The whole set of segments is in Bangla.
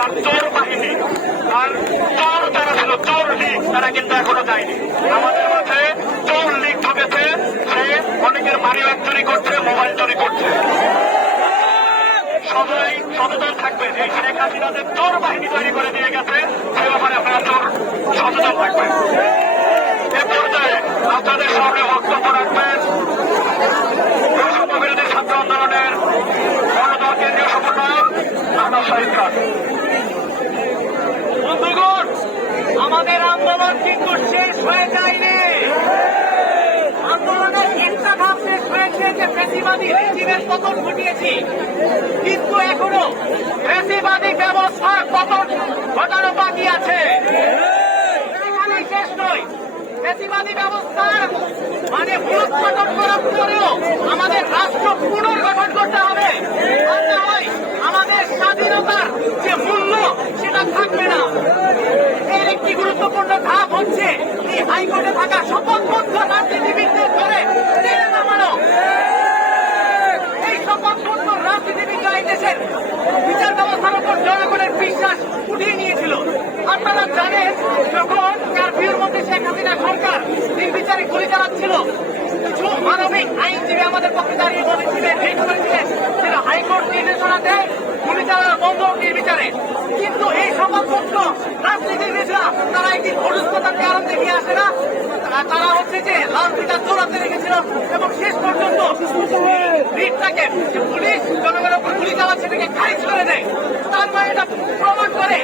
তার চোর বাহিনী, তার চোর যারা ছিল, চোর লীগ, তারা কিন্তু এখনও যায়নি। আমাদের মাঝে চোর লীগ ঢুকেছে, সে অনেকের বাড়ি ব্যাগ চুরি করছে, মোবাইল চুরি করছে। সবাই সচেতন থাকবেন এই শেখ হাসিনাদের চোর বাহিনী তৈরি করে দিয়ে গেছে, সে ব্যাপারে আপনারা চোর সচেতন থাকবেন। এ পর্যায়ে আপনাদের সামনে বক্তব্য রাখবেন ছাত্র আন্দোলনের কেন্দ্রীয় সমন্বয়ক আহমদ শহীদ আমাদের আন্দোলন কিন্তু শেষ হয়ে যায়নি। আন্দোলনের একটা ধাপ শেষ হয়েছে যে ফেসিবাদী রেজিমের পতন ঘটিয়েছি। কিন্তু এখনও ফেসিবাদী ব্যবস্থার পতন ঘটানো বাকি আছে। শেষ নয়। ফেসিবাদী ব্যবস্থার মানে মূলোৎপাদন করার পরেও আমাদের রাষ্ট্র পুনর্গঠন করতে হবে। আমাদের স্বাধীনতার যে মূল্য, সেটা থাকবে না। গুরুত্বপূর্ণ ধাপ হচ্ছে। এই হাইকোর্টে থাকা শপথবদ্ধ রাজনীতিবিদদের ধরে টেনে নামানো। এই শপথবদ্ধ রাজনীতিবিদ এই দেশের বিচার ব্যবস্থার উপর জনগণের বিশ্বাস উঠিয়ে নিয়েছিল। আপনারা জানেন, যখন কারফিউর মধ্যে শেখ হাসিনা সরকার দিন বিচারে গুলি চালাচ্ছিল, কিছু মানবিক আইনজীবী আমাদের পক্ষে দাঁড়িয়ে বলেছিলেন ঠিক করেছিলেন সেটা হাইকোর্ট নির্দেশনা দেয়, গুলি চালানো বন্ধ নির্বিচারে। কিন্তু এই শপথপত্র তারা একটি খরুজতার আরাম দেখিয়ে আসে না। তারা- হচ্ছে যে লাল দৌড়াতে রেখেছিল এবং শেষ পর্যন্ত রিটটাকে পুলিশ, জনগণের উপর গুলি চালাচ্ছে সেটাকে খারিজ করে দেয়। তার মানে এটা প্রমাণ করে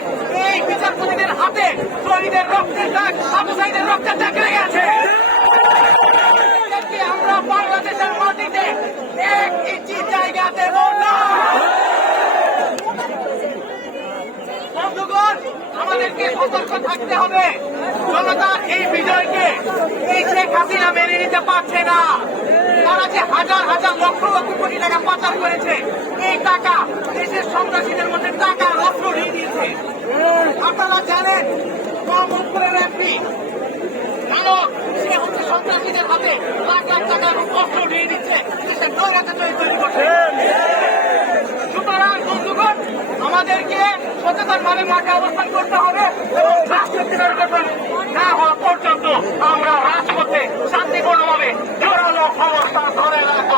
এই বিচারপতিদের হাতে শহীদের রক্তের দাগ আবু সাইদের রক্তের দাগ লেগে আছে। আমাদেরকে সতর্ক থাকতে হবে। জনতার এই বিজয়কে এই শেখ হাসিনা মেনে নিতে পারছে না। তারা যে হাজার হাজার লক্ষ লক্ষ কোটি টাকা পাচার করেছে, এই টাকা দেশের সন্ত্রাসীদের মধ্যে টাকা অস্ত্র দিয়ে দিয়েছে আপনারা জানেন মোহাম্মদপুরের এমপি। চালক সে হচ্ছে সন্ত্রাসীদের হাতে লাখ লাখ টাকার অস্ত্র দিয়ে দিচ্ছে দেশের নৈরাজ্য তৈরি করছে। আমাদেরকে সচেতন ভাবে মাঠে অবস্থান করতে হবে এবং গঠন না হওয়া পর্যন্ত আমরা রাজপথে শান্তিপূর্ণভাবে জোরালো অবস্থান ধরে রাখব।